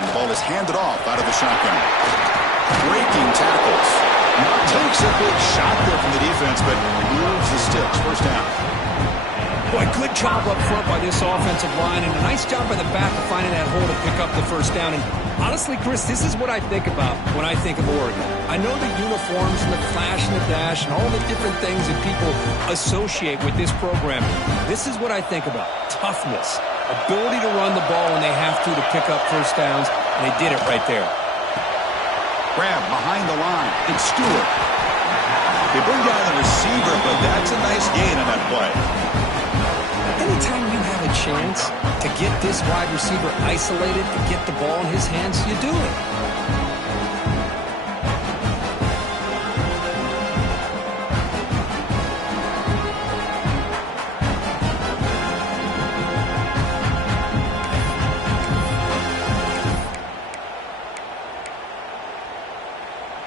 And the ball is handed off out of the shotgun. Breaking tackles. Now takes a big shot there from the defense, but moves the sticks. First down. Boy, good job up front by this offensive line, and a nice job by the back of finding that hole to pick up the first down. And honestly, Chris, this is what I think about when I think of Oregon. I know the uniforms and the flash and the dash and all the different things that people associate with this program. This is what I think about. Toughness. Ability to run the ball when they have to pick up first downs, and they did it right there. Grab behind the line. It's Stewart. They bring down the receiver, but that's a nice gain on that play. Anytime you have a chance to get this wide receiver isolated, to get the ball in his hands, you do it.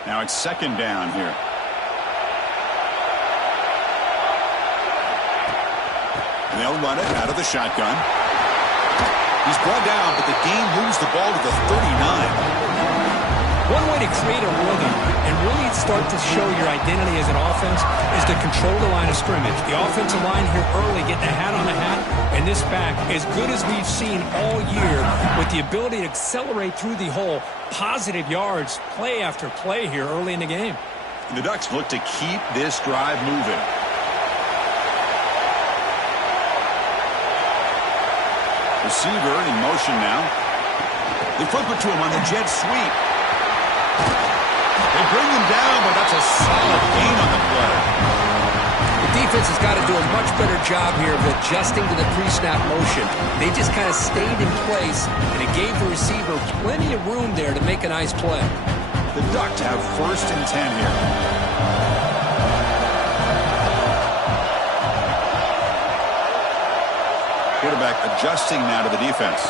Now it's second down here. And they'll run it out of the shotgun. He's brought down, but the game moves the ball to the 39. One way to create a rhythm and really start to show your identity as an offense is to control the line of scrimmage. The offensive line here early getting a hat on the hat, and this back, as good as we've seen all year, with the ability to accelerate through the hole, positive yards, play after play here early in the game. And the Ducks look to keep this drive moving. Receiver in motion now. They flip it to him on the jet sweep. They bring him down, but that's a solid gain on the play. The defense has got to do a much better job here of adjusting to the pre-snap motion. They just kind of stayed in place, and it gave the receiver plenty of room there to make a nice play. The Ducks have 1st and 10 here. Quarterback adjusting now to the defense.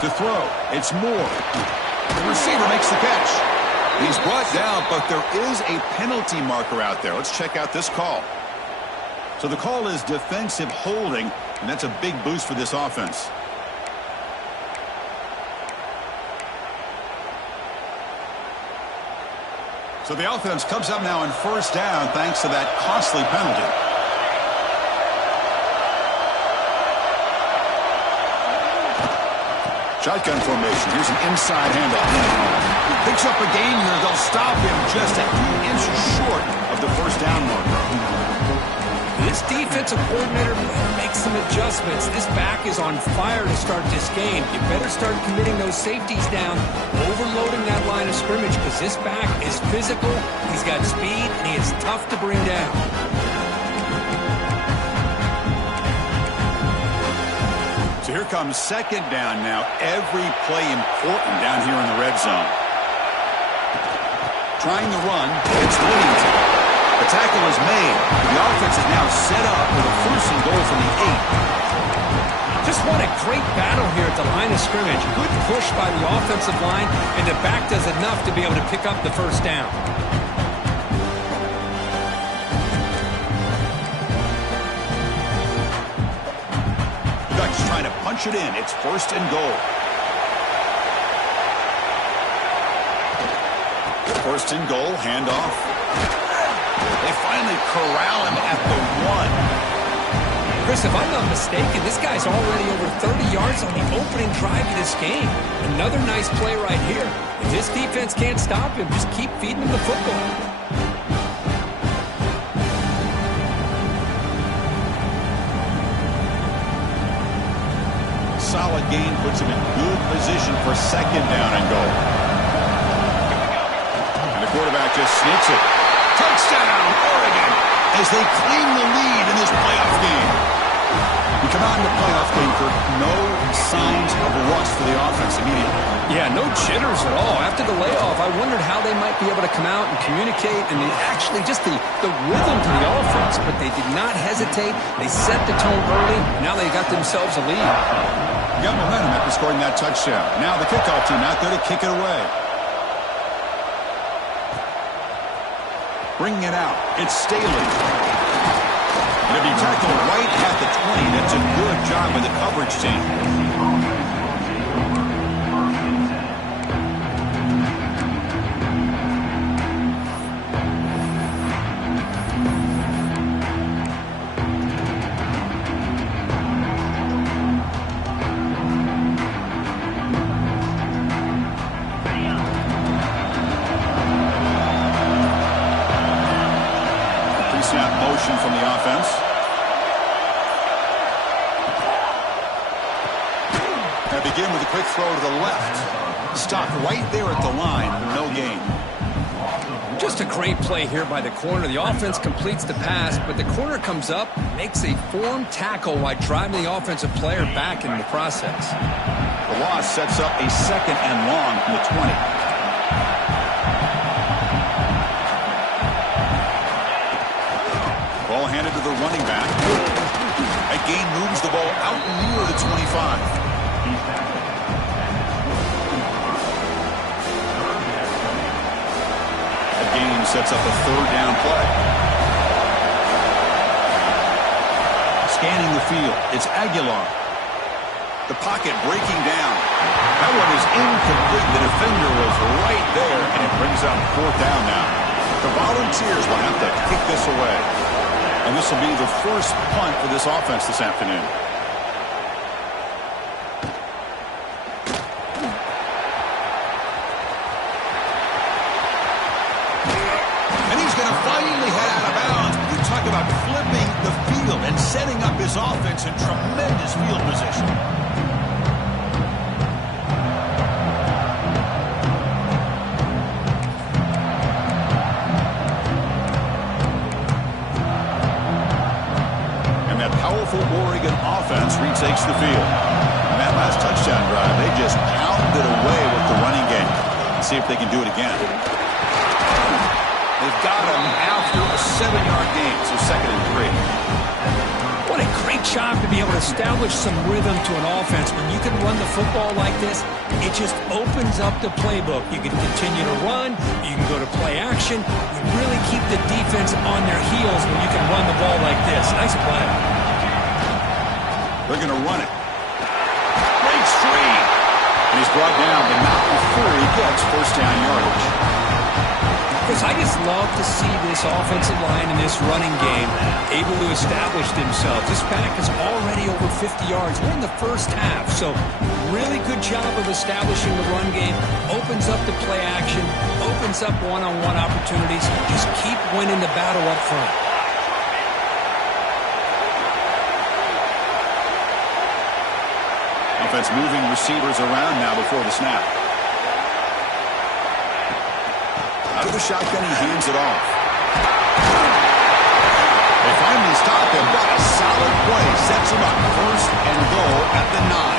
To throw, it's Moore. The receiver makes the catch. He's brought down, but there is a penalty marker out there. Let's check out this call. So the call is defensive holding, and that's a big boost for this offense. So the offense comes up now in 1st down thanks to that costly penalty. Shotgun formation. Here's an inside handoff. Picks up a gain here. They'll stop him just a few inches short of the 1st down marker. This defensive coordinator better make some adjustments. This back is on fire to start this game. You better start committing those safeties down, overloading that line of scrimmage, because this back is physical, he's got speed, and he is tough to bring down. So here comes 2nd down now. Every play important down here in the red zone. Trying the run, it's Whittington. The tackle is made. The offense is now set up with a 1st and goal from the 8. Just what a great battle here at the line of scrimmage. Good push by the offensive line, and the back does enough to be able to pick up the 1st down. The Ducks trying to punch it in. It's 1st and goal. 1st and goal, handoff. They finally corral him at the 1. Chris, if I'm not mistaken, this guy's already over 30 yards on the opening drive of this game. Another nice play right here. If this defense can't stop him, just keep feeding him the football. Solid gain puts him in good position for 2nd down and goal. And the quarterback just sneaks it. Touchdown, Oregon, as they claim the lead in this playoff game. We come out in the playoff game for no signs of rust for the offense immediately. Yeah, no jitters at all. After the layoff, I wondered how they might be able to come out and communicate and actually just the rhythm to the offense, but they did not hesitate. They set the tone early. Now they got themselves a lead. Got momentum after scoring that touchdown. Now the kickoff team out there to kick it away. Bringing it out. It's Staley. It'll be tackled right at the 20. That's a good job by the coverage team. They begin with a quick throw to the left. Stopped right there at the line. No gain. Just a great play here by the corner. The offense completes the pass, but the corner comes up, makes a form tackle while driving the offensive player back in the process. The loss sets up a 2nd and long from the 20. Ball handed to the running back. A gain moves the ball out near the 25. Gain sets up a 3rd down play. Scanning the field, it's Aguilar. The pocket breaking down. That one is incomplete. The defender was right there, and it brings up 4th down now. The Volunteers will have to kick this away. And this will be the first punt for this offense this afternoon. Talk about flipping the field and setting up his offense in tremendous field position. And that powerful Oregon offense retakes the field. And that last touchdown drive, they just pounded away with the running game. Let's see if they can do it again. They've got him after a 7-yard gain, so 2nd and 3. What a great job to be able to establish some rhythm to an offense. When you can run the football like this, it just opens up the playbook. You can continue to run. You can go to play action. You really keep the defense on their heels when you can run the ball like this. Nice play. They're going to run it. Breaks free. And he's brought down, but not before he gets 1st down yardage. Chris, I just love to see this offensive line in this running game able to establish themselves. This pack is already over 50 yards. We're in the first half, so really good job of establishing the run game. Opens up the play action, opens up one-on-one opportunities. Just keep winning the battle up front. Offense moving receivers around now before the snap. Out of the shotgun, he hands it off. They finally stop him. What a solid play. Sets him up 1st and goal at the 9.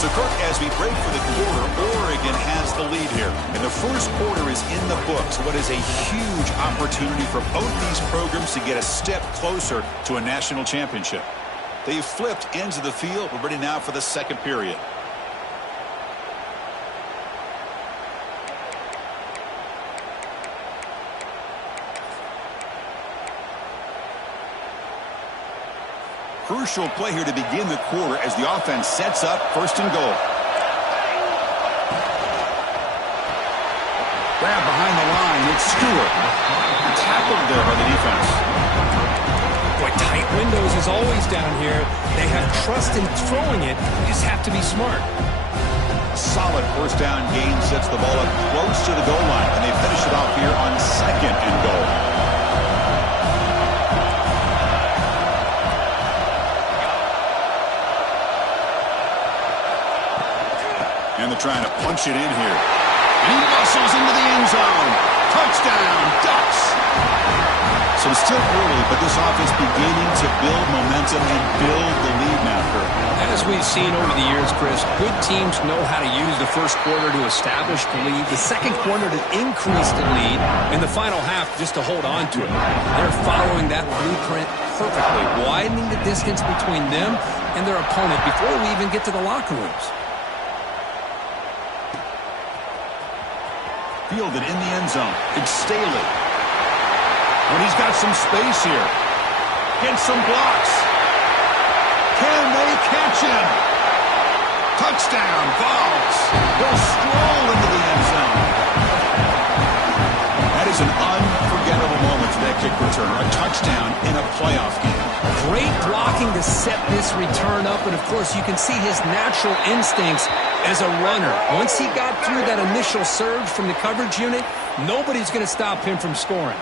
So, Kirk, as we break for the quarter, Oregon has the lead here. And the first quarter is in the books. What is a huge opportunity for both these programs to get a step closer to a national championship. They've flipped ends of the field. We're ready now for the 2nd period. Crucial play here to begin the quarter as the offense sets up 1st and goal. Grab behind the line. It's Stewart. Tackled there by the defense. Boy, tight windows is always down here. They have trust in throwing it. You just have to be smart. A solid 1st down gain sets the ball up close to the goal line, and they finish it off here on 2nd and goal. And they're trying to punch it in here. And he muscles into the end zone. Touchdown, Ducks. So it's still early, but this offense beginning to build momentum and build the lead now, Kurt. As we've seen over the years, Chris, good teams know how to use the first quarter to establish the lead, the second quarter to increase the lead, and the final half just to hold on to it. They're following that blueprint perfectly, widening the distance between them and their opponent before we even get to the locker rooms. Fielded in the end zone. It's Staley. When he's got some space here. Gets some blocks. Can they catch him? Touchdown, Vols. He'll stroll into the end zone. That is an unforgettable moment for that kick returner. A touchdown in a playoff game. Great blocking to set this return up, and of course you can see his natural instincts as a runner. Once he got through that initial surge from the coverage unit, nobody's going to stop him from scoring.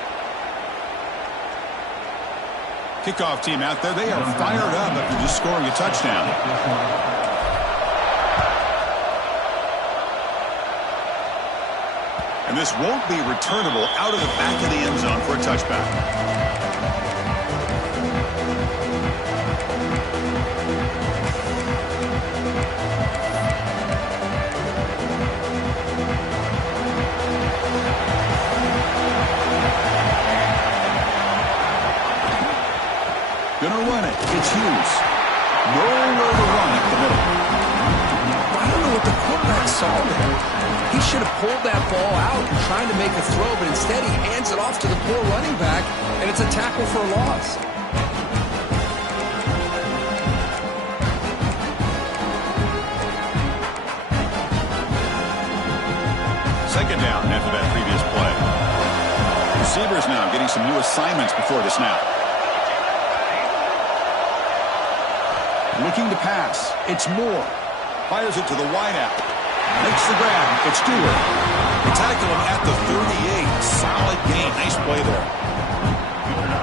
Kickoff team out there, they are fired up after just scoring a touchdown. And this won't be returnable out of the back of the end zone for a touchback. Gonna run it. It's Hughes. Nowhere to run at the middle. I don't know what the quarterback saw there. He should have pulled that ball out and trying to make a throw, but instead he hands it off to the poor running back, and it's a tackle for a loss. Second down after that previous play. Receivers now getting some new assignments before the snap. Looking to pass. It's Moore. Fires it to the wideout. Makes the grab. It's Stewart. They tackle him at the 38. Solid gain. Nice play there.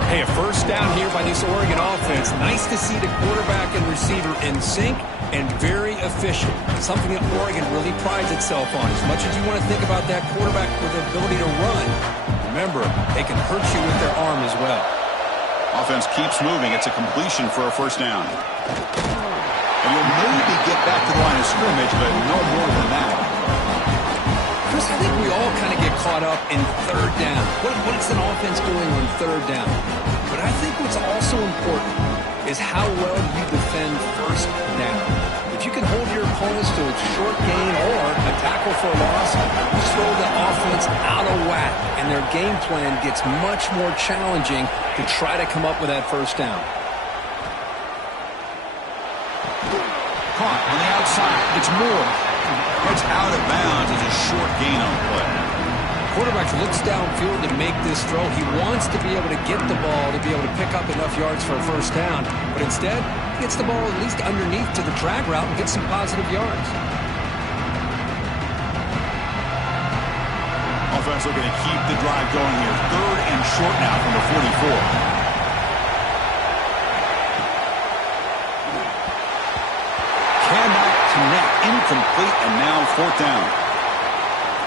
Hey, a first down here by this Oregon offense. Nice to see the quarterback and receiver in sync and very efficient. Something that Oregon really prides itself on. As much as you want to think about that quarterback with the ability to run, remember, they can hurt you with their arm as well. Offense keeps moving. It's a completion for a first down. And you'll maybe get back to the line of scrimmage, but no more than that. Chris, I think we all kind of get caught up in third down. What's an offense doing on third down? But I think what's also important is how well you defend first down. If you can hold your opponents to a short gain or a tackle for a loss, you throw the offense out of whack, and their game plan gets much more challenging to try to come up with that first down. Caught on the outside. It's Moore. It's out of bounds as a short gain on the play. Quarterback looks downfield to make this throw. He wants to be able to get the ball to be able to pick up enough yards for a first down. But instead, he gets the ball at least underneath to the drag route and gets some positive yards. Offense looking to keep the drive going here. Third and short now from the 44. Incomplete, and now fourth down.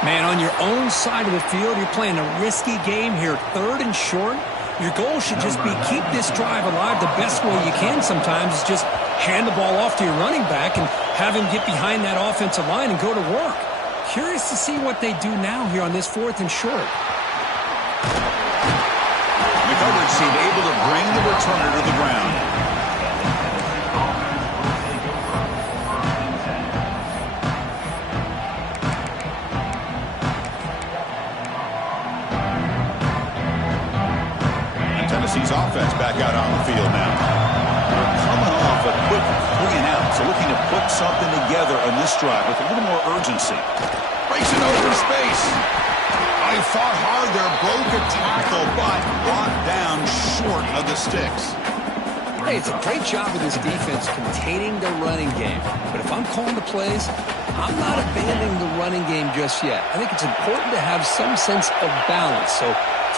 Man, on your own side of the field, you're playing a risky game here. Third and short. Your goal should just be keep this drive alive the best way you can sometimes is just hand the ball off to your running back and have him get behind that offensive line and go to work. Curious to see what they do now here on this fourth and short. The coverage seemed able to bring the returner to the ground. Tennessee's offense back out on the field now. They're coming off a quick 3 and out, so looking to put something together on this drive with a little more urgency. Breaks it over space. They fought hard there, broke a tackle, but brought down short of the sticks. Hey, it's a great job of this defense containing the running game. But if I'm calling the plays, I'm not abandoning the running game just yet. I think it's important to have some sense of balance. So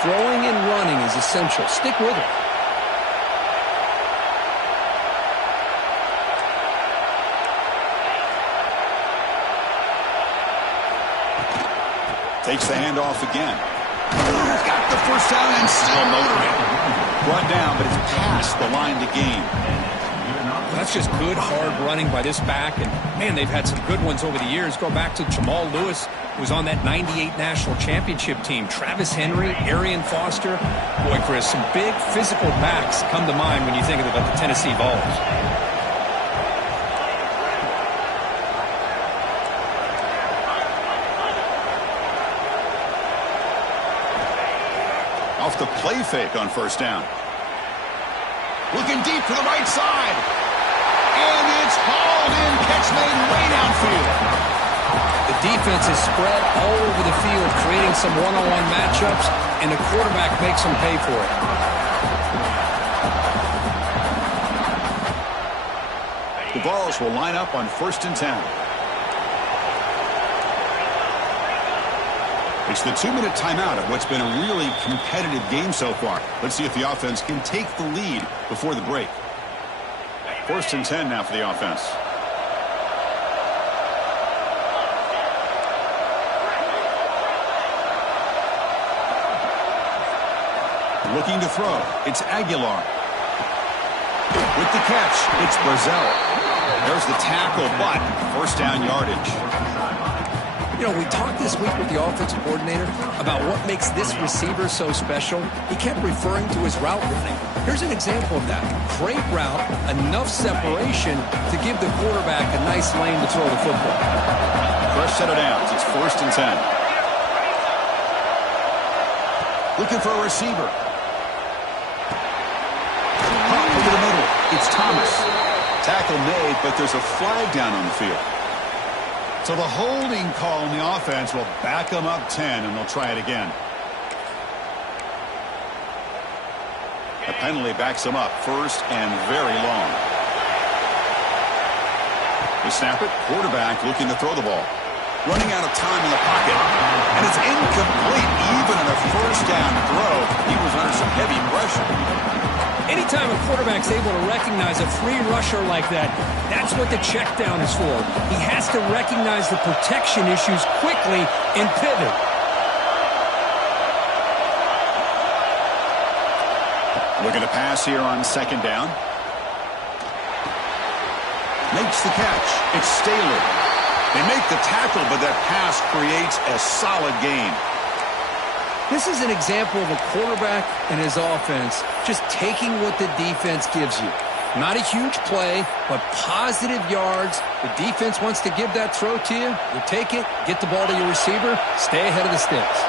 throwing and running is essential. Stick with it. Takes the handoff again. Got the first down and still motoring. Brought down, but it's past the line to gain. That's just good, hard running by this back. And, man, they've had some good ones over the years. Go back to Jamal Lewis, who was on that 98 national championship team. Travis Henry, Arian Foster. Boy, Chris, some big physical backs come to mind when you think about the Tennessee Vols. Off the play fake on first down. Looking deep to the right side. And it's hauled in. Catch made way downfield. The defense is spread all over the field, creating some one-on-one matchups, and the quarterback makes them pay for it. The Vols will line up on 1st and 10. It's the 2-minute timeout of what's been a really competitive game so far. Let's see if the offense can take the lead before the break. 1st and 10 now for the offense. Looking to throw. It's Aguilar. With the catch, it's Brazzell. There's the tackle, but 1st down yardage. You know, we talked this week with the offensive coordinator about what makes this receiver so special. He kept referring to his route running. Here's an example of that. Great route, enough separation to give the quarterback a nice lane to throw the football. Fresh set of downs. It's 1st and 10. Looking for a receiver. Pop over the middle. It's Thomas. Tackle made, but there's a flag down on the field. So the holding call in the offense will back them up 10, and they'll try it again. The penalty backs them up 1st and very long. They snap it. Quarterback looking to throw the ball. Running out of time in the pocket. And it's incomplete. Even on a 1st down throw, he was under some heavy pressure. Anytime a quarterback's able to recognize a free rusher like that, that's what the check down is for. He has to recognize the protection issues quickly and pivot. Look at the pass here on 2nd down. Makes the catch. It's Staley. They make the tackle, but that pass creates a solid gain. This is an example of a quarterback and his offense just taking what the defense gives you. Not a huge play, but positive yards. The defense wants to give that throw to you. You take it, get the ball to your receiver, stay ahead of the sticks.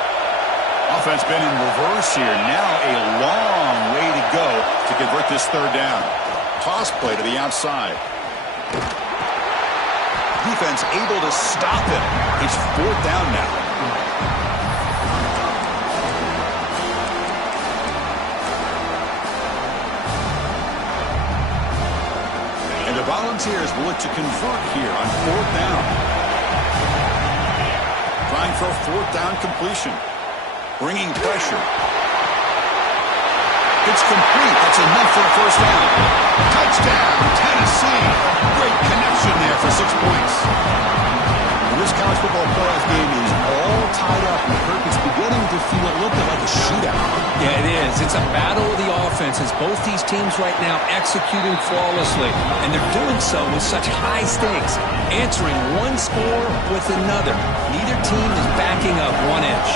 Offense been in reverse here. Now a long way to go to convert this 3rd down. Toss play to the outside. Defense able to stop it. It's 4th down now. Volunteers will look to convert here on 4th down. Trying for a 4th down completion. Bringing pressure. It's complete. That's enough for a 1st down. Touchdown, Tennessee. Great connection there for 6 points. And this college football playoff game is all tied up. And Kirk, it's beginning to feel a little bit like a shootout. Yeah, it is. It's a battle of the offenses. Both these teams right now executing flawlessly, and they're doing so with such high stakes, answering one score with another. Neither team is backing up 1 inch.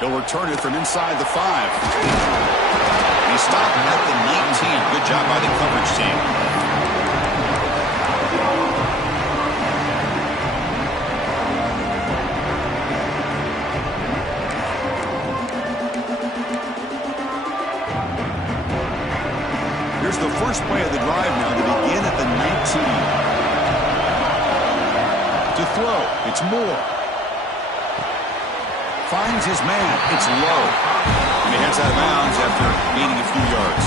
He'll return it from inside the 5. He stopped at the 19. Good job by the coverage team. Here's the first play of the drive now to begin at the 19. To throw, it's Moore. Finds his man. It's low. And he heads out of bounds after gaining a few yards.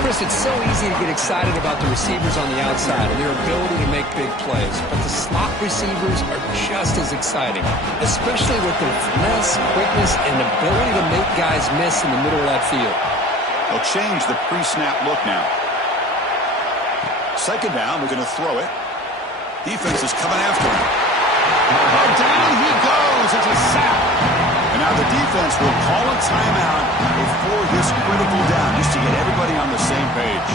Chris, it's so easy to get excited about the receivers on the outside and their ability to make big plays. But the slot receivers are just as exciting, especially with their finesse, quickness, and ability to make guys miss in the middle of that field. They'll change the pre-snap look now. 2nd down, we're going to throw it. Defense is coming after him. Oh, down he goes. It's a sack. And now the defense will call a timeout before this critical down just to get everybody on the same page.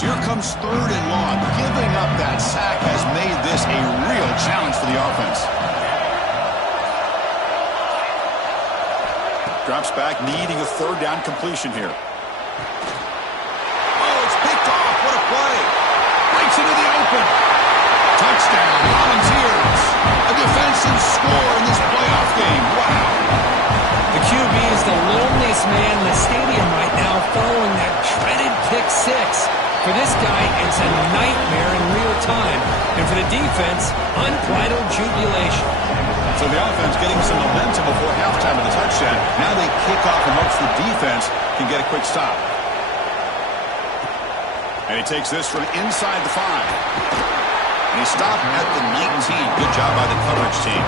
Here comes 3rd and long. Giving up that sack has made this a real challenge for the offense. Drops back, needing a 3rd down completion here. Oh, it's picked off. What a play. Breaks into the open. Touchdown, Volunteers. A defensive score in this playoff game. Wow. The QB is the loneliest man in the stadium right now following that dreaded pick six. For this guy, it's a nightmare in real time. And for the defense, unbridled jubilation. So the offense getting some momentum before halftime with a touchdown. Now they kick off and hopes the defense can get a quick stop. And he takes this from inside the 5. And he stopped at the 19. Good job by the coverage team.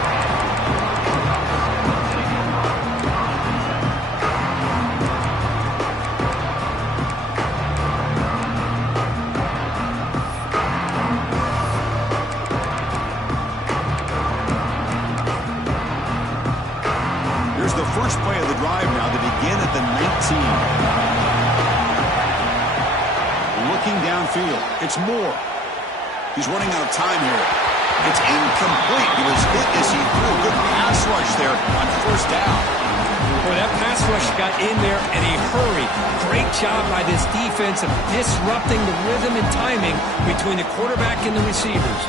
Here's the first play of the drive now to begin at the 19. Looking downfield. It's Moore. He's running out of time here. It's incomplete. He was hit as he threw. Good pass rush there on first down. Boy, that pass rush got in there in a hurry. Great job by this defense of disrupting the rhythm and timing between the quarterback and the receivers.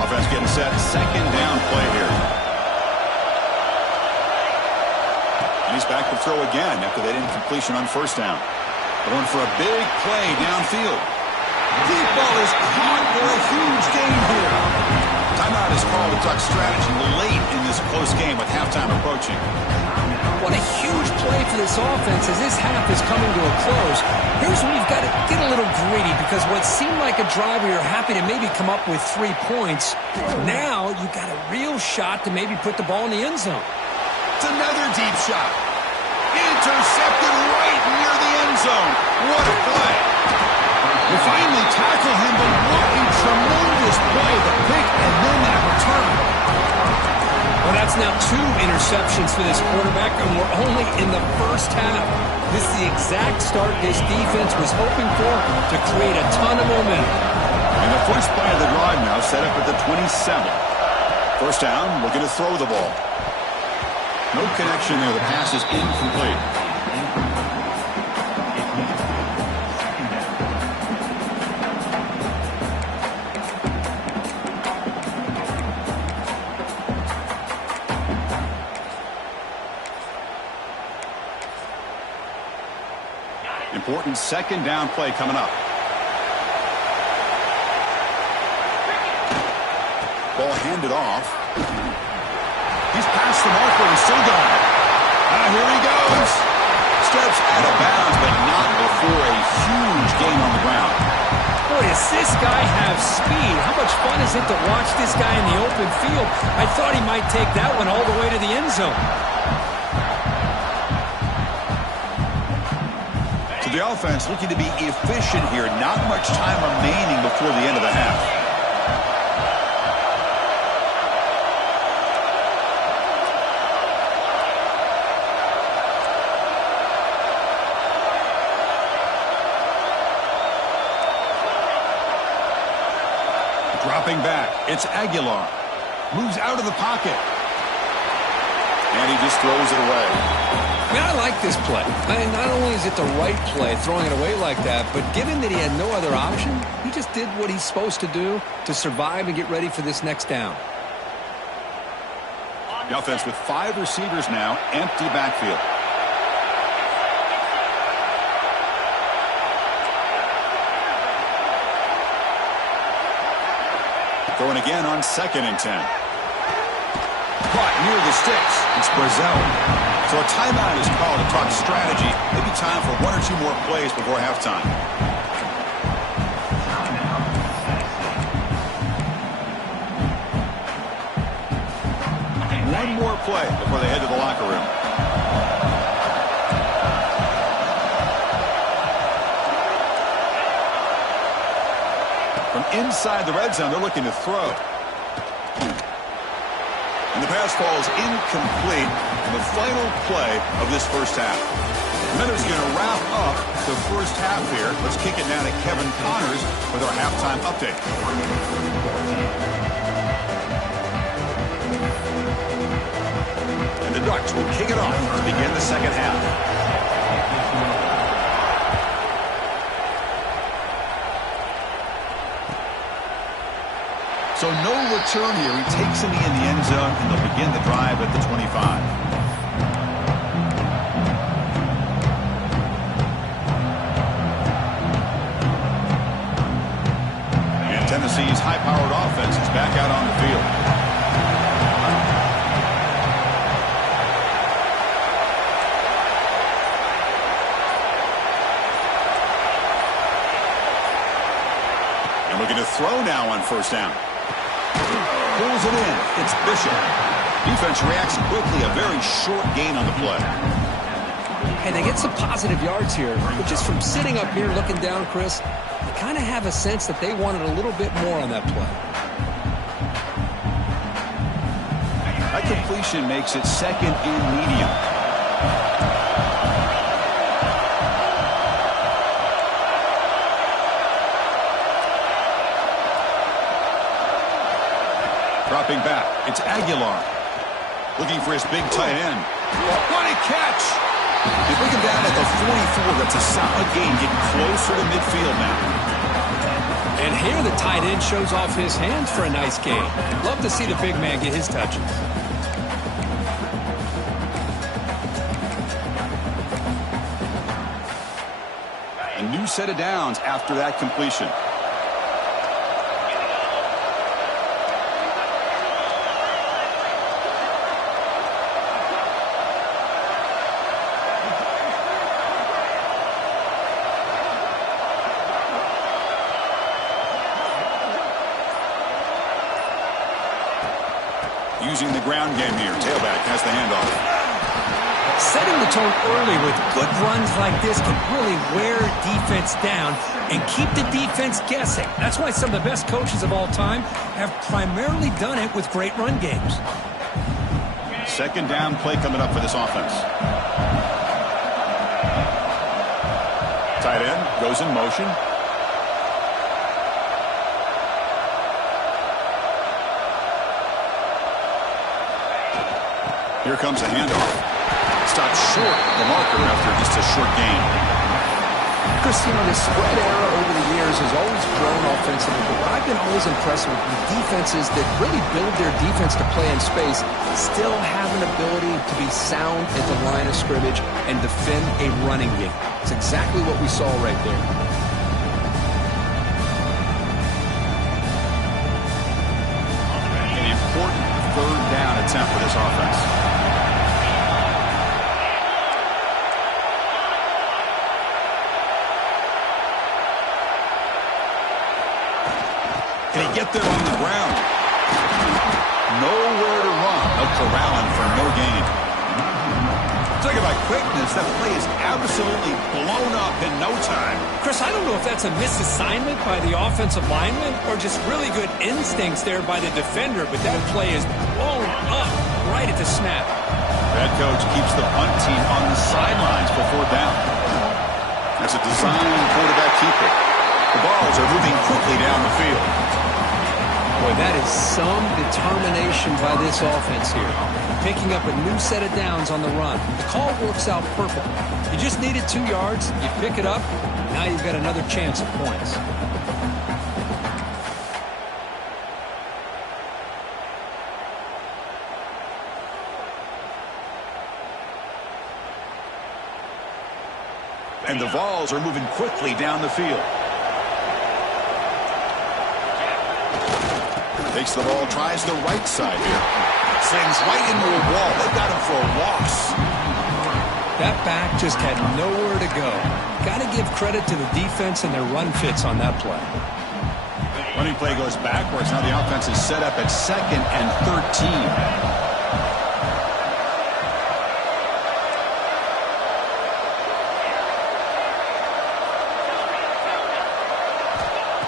Offense getting set. Second down play here. He's back to throw again after that incompletion on first down. Going for a big play downfield. Deep ball is caught for a huge gain here. Timeout is called to talk strategy late in this close game with halftime approaching. What a huge play for this offense as this half is coming to a close. Here's where you've got to get a little greedy because what seemed like a drive where you're happy to maybe come up with 3 points, now you've got a real shot to maybe put the ball in the end zone. It's another deep shot. Intercepted right near the end zone. What a play. They finally tackle him, but what a tremendous play. The pick and then that return. Well, that's now 2 interceptions for this quarterback, and we're only in the first half. This is the exact start this defense was hoping for to create a ton of momentum. And the first play of the drive now set up at the 27. First down, looking to throw the ball. No connection there. The pass is incomplete. Important second down play coming up. Ball handed off. He's past the marker and still going. Here he goes. Steps out of bounds, but not before a huge gain on the ground. Boy, does this guy have speed. How much fun is it to watch this guy in the open field? I thought he might take that one all the way to the end zone. So the offense looking to be efficient here. Not much time remaining before the end of the half. Dropping back, it's Aguilar. Moves out of the pocket. And he just throws it away. Man, I like this play. I mean, not only is it the right play, throwing it away like that, but given that he had no other option, he just did what he's supposed to do to survive and get ready for this next down. The offense with 5 receivers now, empty backfield. Throwing again on 2nd and 10. Caught near the sticks. It's Brazil. So a timeout is called to talk strategy. Maybe time for 1 or 2 more plays before halftime. One more play before they head to the locker room. From inside the red zone, they're looking to throw. And the pass falls incomplete in the final play of this first half. And that is going to wrap up the first half here. Let's kick it now to Kevin Connors with our halftime update. And the Ducks will kick it off to begin the second half. So no return here. He takes him in the end zone, and they'll begin the drive at the 25. And Tennessee's high-powered offense is back out on the field. And looking to throw now on first down. Pulls it in. It's Bishop. Defense reacts quickly. A very short gain on the play. And they get some positive yards here, but just from sitting up here looking down, Chris, you kind of have a sense that they wanted a little bit more on that play. That completion makes it second and medium. Dropping back, it's Aguilar. Looking for his big tight end. What a catch! They bring him down at the 44. That's a solid gain, getting closer to midfield now. And here the tight end shows off his hands for a nice gain. Love to see the big man get his touches. A new set of downs after that completion. Using the ground game here. Tailback has the handoff. Setting the tone early with good runs like this can really wear defense down and keep the defense guessing. That's why some of the best coaches of all time have primarily done it with great run games. Second down play coming up for this offense. Tight end goes in motion. Here comes a handoff. Stopped short of the marker after just a short gain. Chris, you know, the spread era over the years has always grown offensively, but what I've been always impressed with defenses that really build their defense to play in space still have an ability to be sound at the line of scrimmage and defend a running game. It's exactly what we saw right there. An important third down attempt for this offense. Can he get there on the ground? Nowhere to run. No corralling for no gain. Talk about quickness. That play is absolutely blown up in no time. Chris, I don't know if that's a misassignment by the offensive lineman or just really good instincts there by the defender, but that play is blown up right at the snap. Head coach keeps the punt team on the sidelines for fourth down. That's a design quarterback keeper. The balls are moving quickly down the field. Boy, that is some determination by this offense here. Picking up a new set of downs on the run. The call works out perfectly. You just needed 2 yards. You pick it up. Now you've got another chance at points. And the Vols are moving quickly down the field. Takes the ball, tries the right side here. Slings right into a wall. They got him for a loss. That back just had nowhere to go. Got to give credit to the defense and their run fits on that play. Running play goes backwards. Now the offense is set up at 2nd and 13.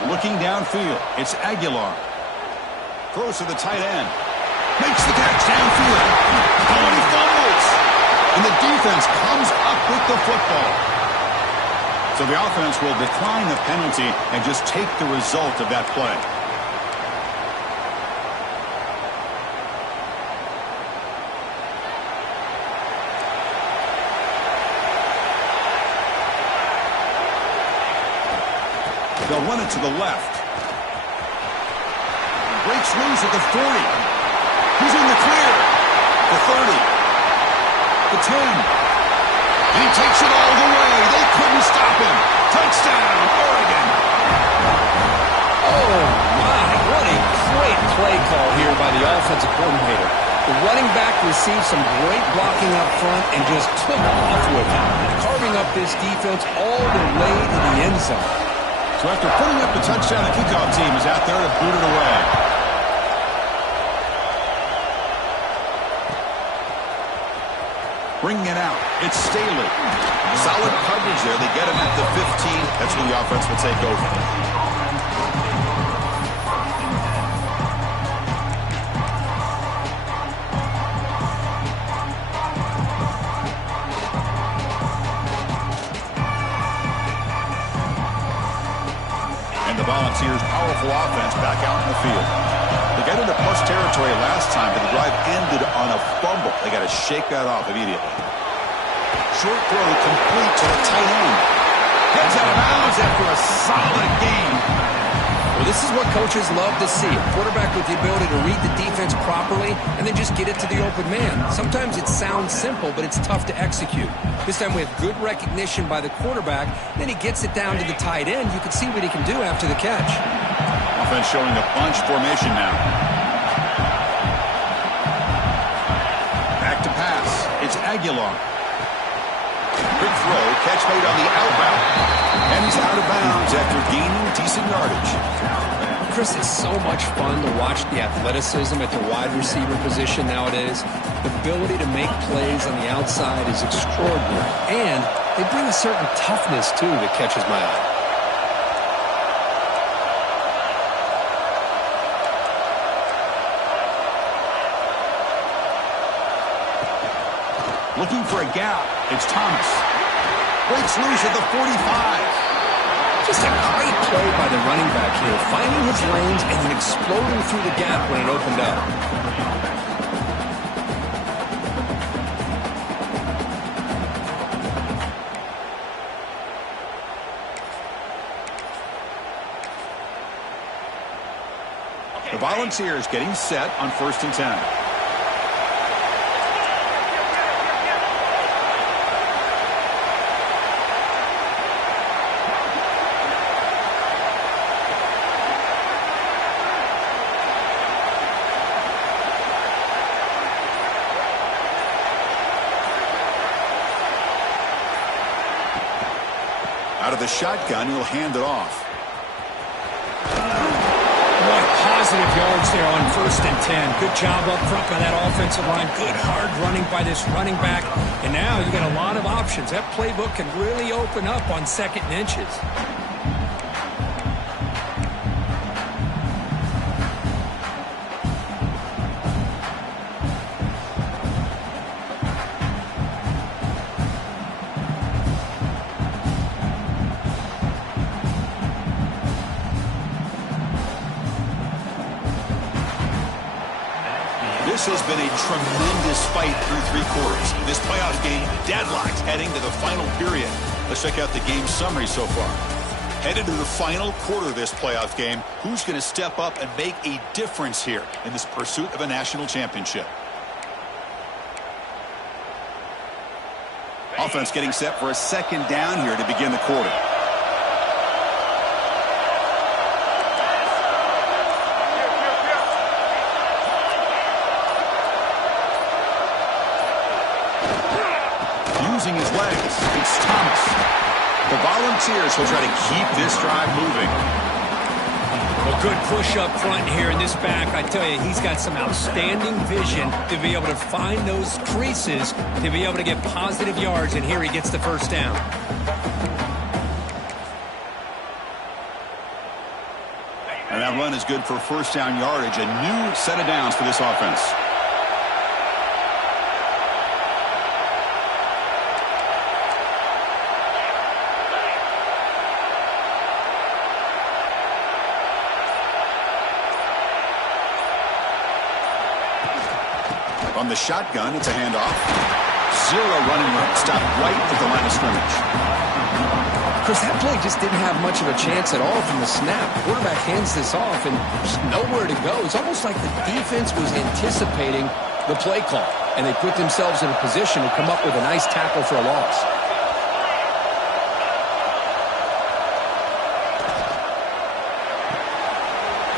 Looking downfield, it's Aguilar. Throws to the tight end. Makes the catch downfield. Oh, and he fumbles. And the defense comes up with the football. So the offense will decline the penalty and just take the result of that play. They'll run it to the left. Breaks loose at the 40. He's in the clear. The 30. The 10. And he takes it all the way. They couldn't stop him. Touchdown, Oregon. Oh, my. What a great play call here by the offensive coordinator. The running back received some great blocking up front and just took off with it, carving up this defense all the way to the end zone. So after putting up the touchdown, the kickoff team is out there to boot it away. Bringing it out, it's Staley. Solid coverage there. They get him at the 15. That's where the offense will take over. Volunteers' powerful offense back out in the field. They got into plus territory last time, but the drive ended on a fumble. They got to shake that off immediately. Short throw complete to the tight end. Gets out of bounds after a solid game. Well, this is what coaches love to see. A quarterback with the ability to read the defense properly and then just get it to the open man. Sometimes it sounds simple, but it's tough to execute. This time we have good recognition by the quarterback. Then he gets it down to the tight end. You can see what he can do after the catch. Offense showing a bunch formation now. Back to pass. It's Aguilar. Quick throw. Catch made on the outbound. And he's out of bounds after gaining decent yardage. Chris, it's so much fun to watch the athleticism at the wide receiver position nowadays. The ability to make plays on the outside is extraordinary. And they bring a certain toughness, too, that catches my eye. Looking for a gap. It's Thomas. Breaks loose at the 45. Just a great play by the running back here, finding his lanes and then exploding through the gap when it opened up. The Volunteers getting set on 1st and 10. Out of the shotgun, he'll hand it off. What positive yards there on 1st and 10. Good job up front by that offensive line. Good hard running by this running back. And now you got a lot of options. That playbook can really open up on 2nd and inches. This has been a tremendous fight through 3 quarters. This playoff game deadlocked heading to the final period. Let's check out the game summary so far. Headed to the final quarter of this playoff game, who's going to step up and make a difference here in this pursuit of a national championship? Offense getting set for a 2nd down here to begin the quarter. Using his legs, it's Thomas. The Volunteers will try to keep this drive moving. A good push up front here in this back. I tell you, he's got some outstanding vision to be able to find those creases, to be able to get positive yards, and here he gets the 1st down. And that run is good for 1st down yardage, a new set of downs for this offense. On the shotgun, it's a handoff. 0 running room. Stopped right at the line of scrimmage. Chris, that play just didn't have much of a chance at all from the snap. The quarterback hands this off, and there's nowhere to go. It's almost like the defense was anticipating the play call, and they put themselves in a position to come up with a nice tackle for a loss.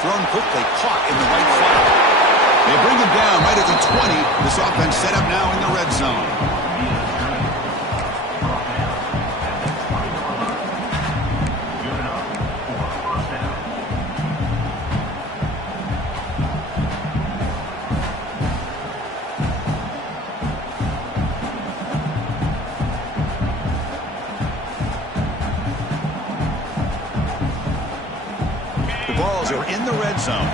Thrown quickly, caught in the right flat. They bring him down right at the 20. This offense set up now in the red zone. Balls are in the red zone.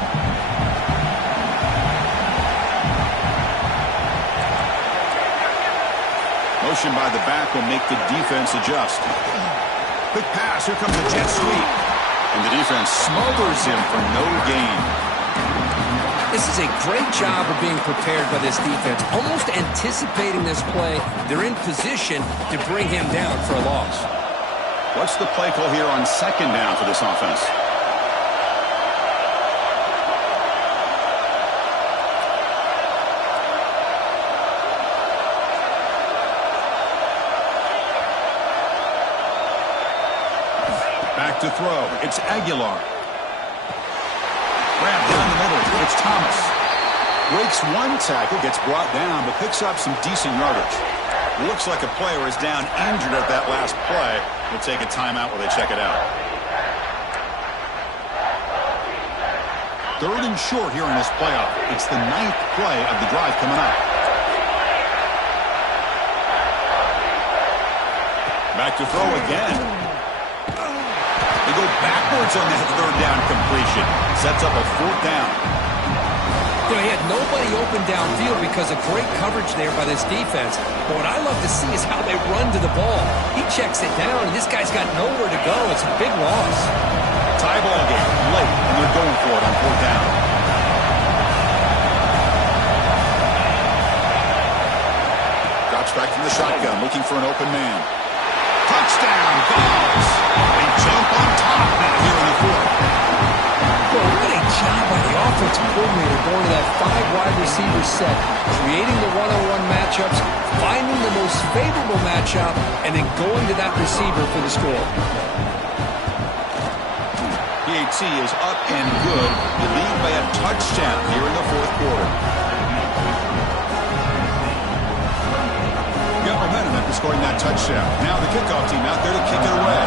Motion by the back will make the defense adjust. Quick pass. Here comes the jet sweep. And the defense smothers him for no gain. This is a great job of being prepared by this defense. Almost anticipating this play. They're in position to bring him down for a loss. What's the play call here on second down for this offense? Back to throw. It's Aguilar. Grab down the middle. It's Thomas. Breaks one tackle, gets brought down, but picks up some decent yardage. Looks like a player is down injured at that last play. We'll take a timeout while they check it out. 3rd and short here in this playoff. It's the 9th play of the drive coming up. Back to throw again. They go backwards on that 3rd down completion. Sets up a 4th down. You know, he had nobody open downfield because of great coverage there by this defense. But what I love to see is how they run to the ball. He checks it down, and this guy's got nowhere to go. It's a big loss. Tie ball game late, and they're going for it on 4th down. Drops back from the shotgun, looking for an open man. Touchdown, Vols. They jump on top here in the 4th. Well, what a job by the offensive coordinator going to that 5-wide receiver set, creating the one-on-one matchups, finding the most favorable matchup, and then going to that receiver for the score. PAT is up and good. You lead by a touchdown here in the 4th quarter. Got momentum after scoring that touchdown. Now the kickoff team out there to kick it away.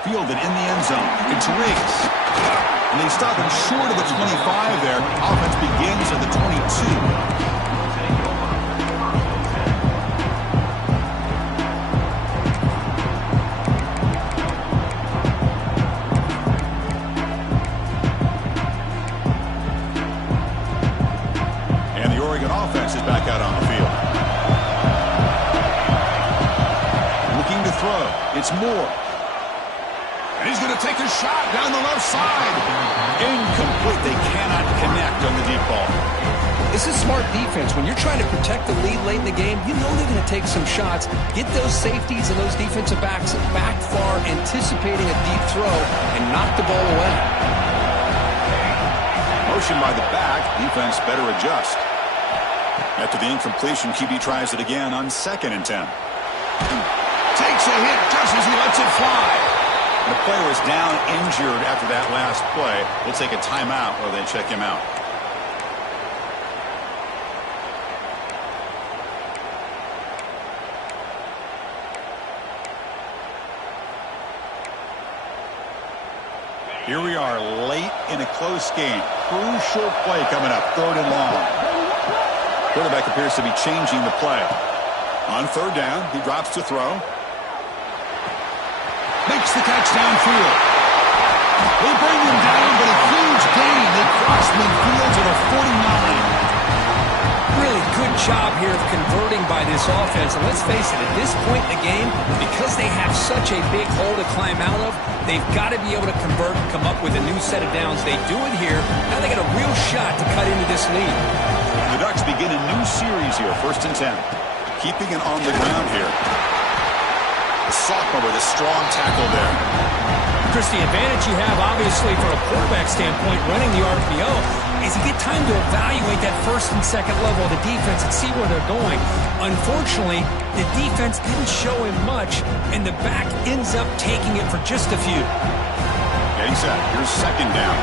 Fielded in the end zone. It's Riggs. And they stop him short of the 25 there. Offense begins at the 22. Offense is back out on the field. Looking to throw. It's Moore. And he's going to take a shot down the left side. Incomplete. They cannot connect on the deep ball. This is smart defense. When you're trying to protect the lead late in the game, you know they're going to take some shots, get those safeties and those defensive backs back far, anticipating a deep throw, and knock the ball away. Motion by the back. Defense better adjust. After the incompletion, QB tries it again on 2nd and 10. Takes a hit just as he lets it fly. The player is down injured after that last play. We'll take a timeout while they check him out. Here we are late in a close game. Crucial play coming up, 3rd and long. Quarterback appears to be changing the play. On 3rd down, he drops to throw. Makes the catch downfield. They bring him down, but a huge gain. They cross midfield to the 49. Really good job here of converting by this offense. And let's face it, at this point in the game, because they have such a big hole to climb out of, they've got to be able to convert and come up with a new set of downs. They do it here. Now they got a real shot to cut into this lead. The Ducks begin begin a new series here, 1st and 10. Keeping it on the ground here. The sophomore with a strong tackle there. Chris, the advantage you have, obviously, from a quarterback standpoint, running the RPO, is you get time to evaluate that 1st and 2nd level of the defense and see where they're going. Unfortunately, the defense didn't show him much, and the back ends up taking it for just a few. Getting set. Here's 2nd down.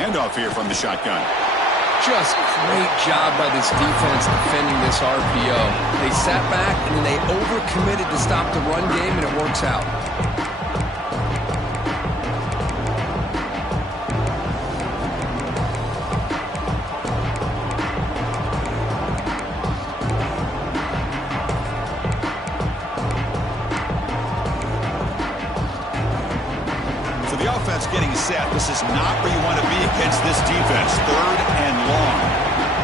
Handoff here from the shotgun. Just great job by this defense defending this RPO. They sat back, and then they overcommitted to stop the run game, and it works out. Getting set. This is not where you want to be against this defense. 3rd and long.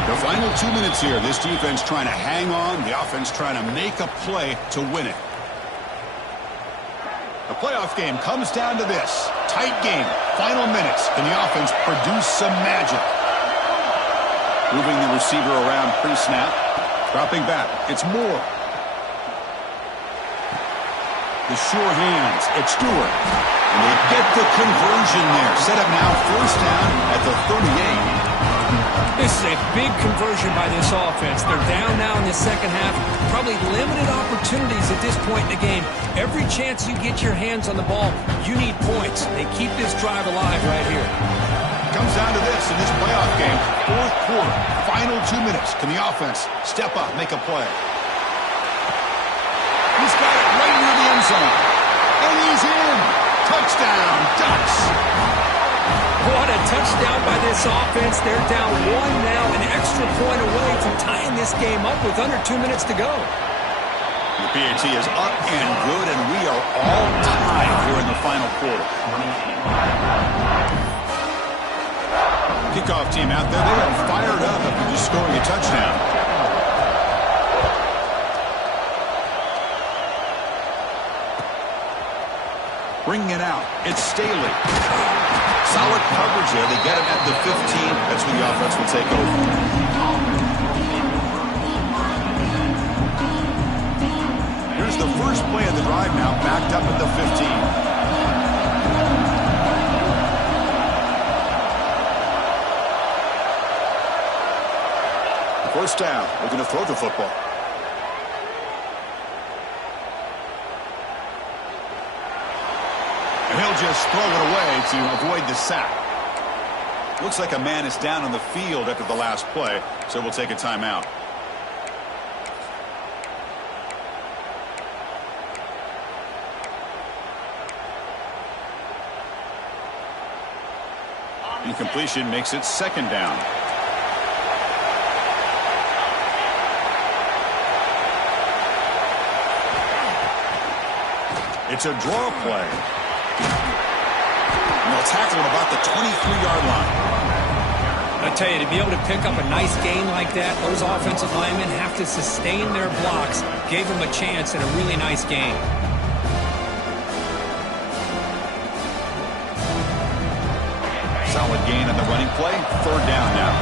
The final 2 minutes here. This defense trying to hang on. The offense trying to make a play to win it. The playoff game comes down to this. Tight game. Final minutes. Can the offense produce some magic? Moving the receiver around pre-snap. Dropping back. It's Moore. The sure hands. It's Stewart. And they get the conversion there. Set up now 1st down at the 38. This is a big conversion by this offense. They're down now in the 2nd half. Probably limited opportunities at this point in the game. Every chance you get your hands on the ball, you need points. They keep this drive alive right here. Comes down to this in this playoff game. 4th quarter. Final 2 minutes. Can the offense step up, make a play? He's got it right near the end zone. And he's in. Touchdown, Ducks. What a touchdown by this offense. They're down 1 now, an extra point away from tying this game up with under 2 minutes to go. The PAT is up and good, and we are all tied here in the final quarter. Kickoff team out there, they are fired up after just scoring a touchdown. Bringing it out. It's Staley. Solid coverage there. They get him at the 15. That's when the offense will take over. Here's the first play of the drive now, backed up at the 15. 1st down. We're going to throw the football. And he'll just throw it away to avoid the sack. Looks like a man is down on the field after the last play, so we'll take a timeout. Incompletion makes it 2nd down. It's a draw play. And they'll tackle him about the 23-yard line. I tell you, to be able to pick up a nice gain like that, those offensive linemen have to sustain their blocks. Gave them a chance and a really nice gain. Solid gain on the running play. 3rd down now.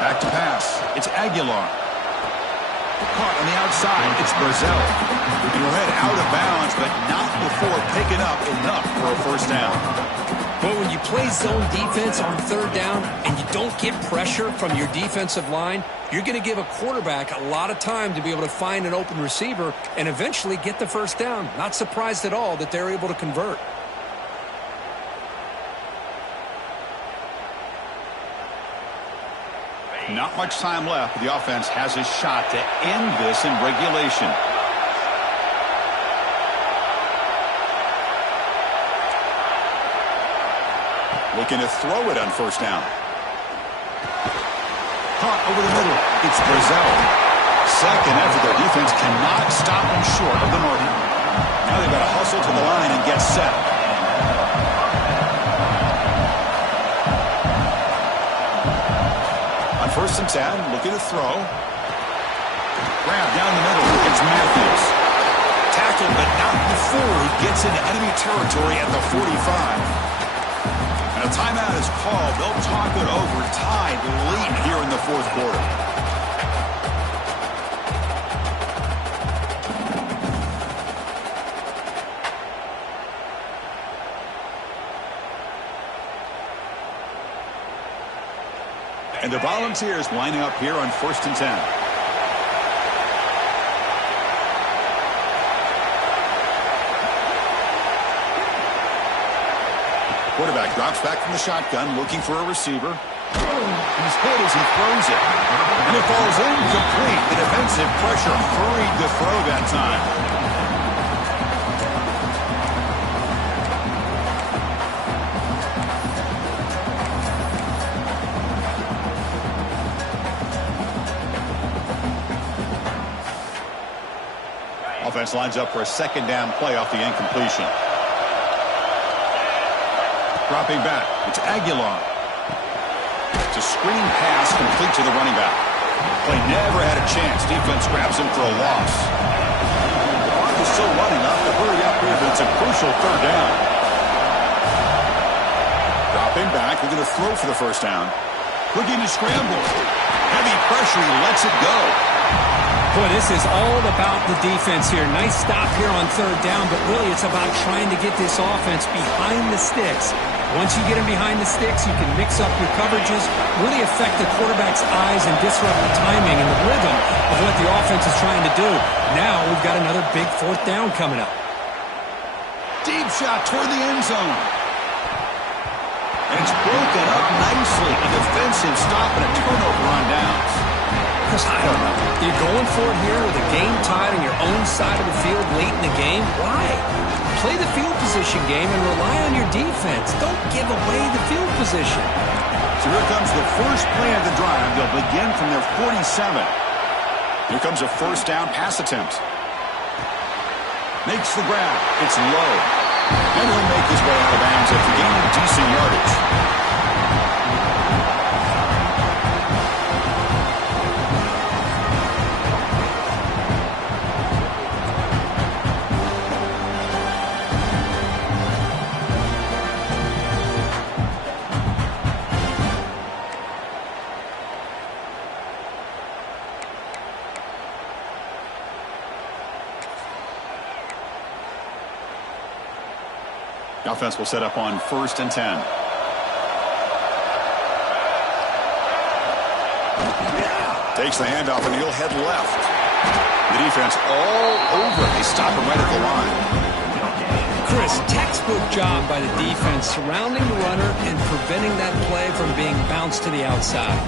Back to pass. It's Aguilar. Caught on the outside. It's Brazzell. And we're head out of bounds, but not before picking up enough for a 1st down. But when you play zone defense on 3rd down and you don't get pressure from your defensive line, you're going to give a quarterback a lot of time to be able to find an open receiver and eventually get the 1st down. Not surprised at all that they're able to convert. Not much time left, but the offense has a shot to end this in regulation. Looking to throw it on 1st down. Caught over the middle. It's Brazzell. 2nd effort. Their defense cannot stop them short of the mark. Now they've got to hustle to the line and get set. On 1st and 10, looking to throw. Grab down the middle. It's Matthews. pistol, but not before he gets into enemy territory at the 45. And a timeout is called. They'll talk it over, tied late here in the fourth quarter. And the Volunteers lining up here on 1st and 10. Quarterback drops back from the shotgun, looking for a receiver. He's hit as he throws it. And it falls incomplete. The defensive pressure hurried the throw that time. Offense lines up for a second down play off the incompletion. Dropping back, it's Aguilar. It's a screen pass complete to the running back. Play never had a chance. Defense grabs him for a loss. The clock is still running up to hurry up here, but it's a crucial third down. Dropping back, they're going to throw for the first down. Looking to scramble. Heavy pressure, he lets it go. Boy, this is all about the defense here. Nice stop here on third down, but really it's about trying to get this offense behind the sticks. Once you get them behind the sticks, you can mix up your coverages, really affect the quarterback's eyes and disrupt the timing and the rhythm of what the offense is trying to do. Now we've got another big fourth down coming up. Deep shot toward the end zone. And it's broken up nicely. A defensive stop and a turnover on downs. Chris, I don't know. You're going for it here with a game tied on your own side of the field late in the game? Why? Play the field position game and rely on your defense. Don't give away the field position. So here comes the first play of the drive. They'll begin from their 47. Here comes a first down pass attempt. Makes the grab. It's low. And he'll make his way out of bounds after gaining decent yardage. The offense will set up on 1st and 10. Takes the handoff and he'll head left. The defense all over it. They stop him right at the line. Chris, textbook job by the defense surrounding the runner and preventing that play from being bounced to the outside.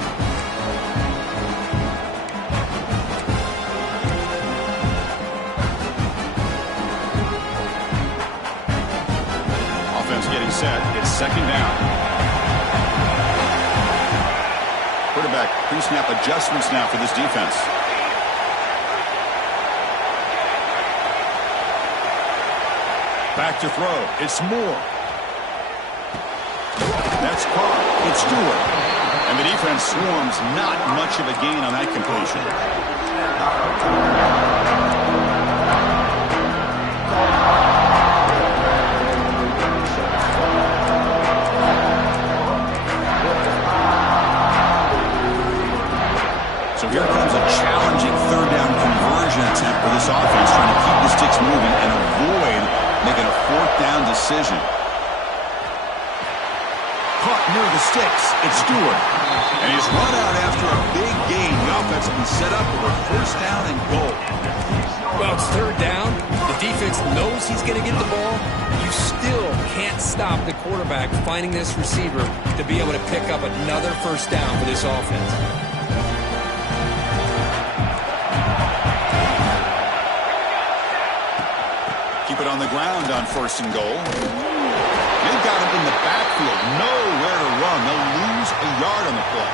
Getting set. It's second down. Quarterback pre-snap adjustments now for this defense. Back to throw. It's Moore. That's caught. It's Stewart. And the defense swarms. Not much of a gain on that completion. So here comes a challenging third down conversion attempt for this offense, trying to keep the sticks moving and avoid making a fourth down decision. Caught near the sticks. It's Stewart. And he's run out after a big gain. The offense will be set up for a first down and goal. Well, it's third down. The defense knows he's going to get the ball. You still can't stop the quarterback finding this receiver to be able to pick up another first down for this offense. Keep it on the ground on 1st and goal. They've got him in the backfield. Nowhere to run. They'll lose a yard on the play.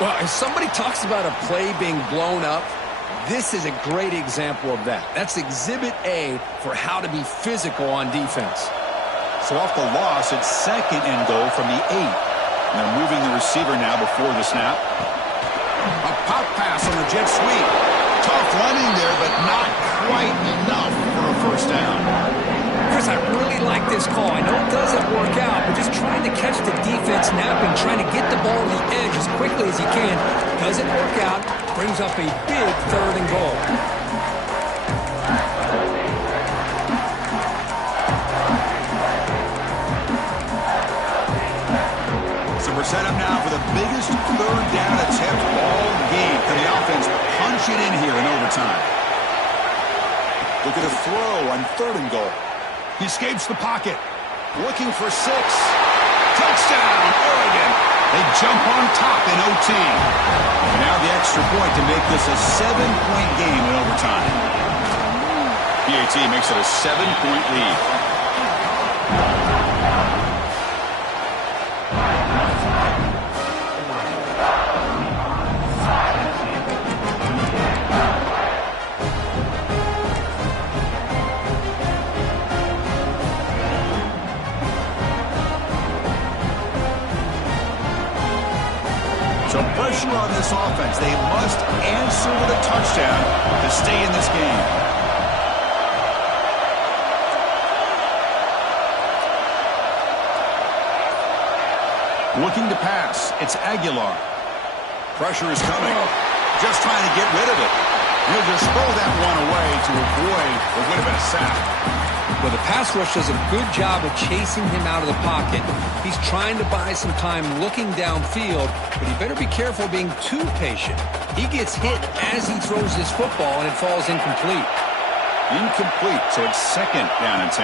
Well, if somebody talks about a play being blown up, this is a great example of that. That's exhibit A for how to be physical on defense. So off the loss, it's second and goal from the 8. And they're moving the receiver now before the snap. A pop pass on the jet sweep. Tough running there, but not quite enough for a first down. Chris, I really like this call. I know it doesn't work out, but just trying to catch the defense napping, trying to get the ball to the edge as quickly as he can. Doesn't work out. Brings up a big 3rd and goal. So we're set up now for the biggest 3rd down attempt all game. Can the offense punch it in here in overtime? Look at a throw on 3rd and goal. He escapes the pocket. Looking for 6. Touchdown, Oregon. They jump on top in OT. And now the extra point to make this a 7-point game in overtime. PAT makes it a 7-point lead. So pressure on this offense. They must answer with a touchdown to stay in this game. Looking to pass. It's Aguilar. Pressure is coming. Just trying to get rid of it. He'll just throw that one away to avoid what would have been a sack. Well, the pass rush does a good job of chasing him out of the pocket. He's trying to buy some time looking downfield, but he better be careful being too patient. He gets hit as he throws his football, and it falls incomplete. Incomplete, so it's 2nd down and 10.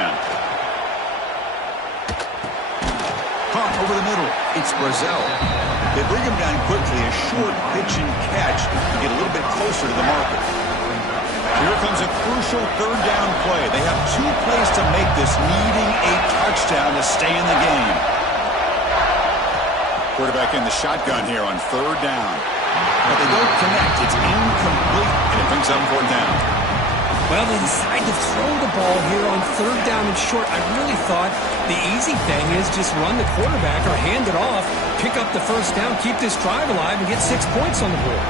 Caught over the middle. It's Brazzell. They bring him down quickly, a short pitch and catch to get a little bit closer to the marker. Here comes a crucial 3rd down play. They have 2 plays to make this, needing a touchdown to stay in the game. Quarterback in the shotgun here on 3rd down. But they don't connect. It's incomplete, and it brings up 4th down. Well, they decide to throw the ball here on 3rd down and short. I really thought the easy thing is just run the quarterback or hand it off, pick up the 1st down, keep this drive alive, and get 6 points on the board.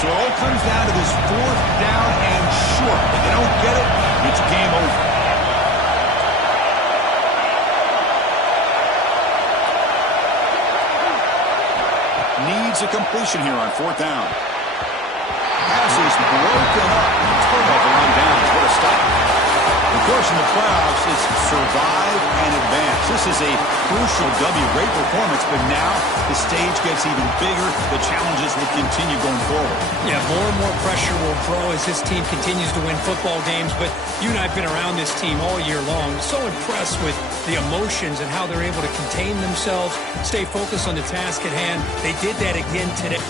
So it all comes down to this 4th down and short. If they don't get it, it's game over. Needs a completion here on 4th down. Pass is broken up. Turnover on downs. What a stop. Of course, in the playoffs, it's survive and advance. This is a crucial W. Great performance, but now the stage gets even bigger. The challenges will continue going forward. Yeah, more and more pressure will grow as this team continues to win football games, but you and I have been around this team all year long. So impressed with the emotions and how they're able to contain themselves, stay focused on the task at hand. They did that again today.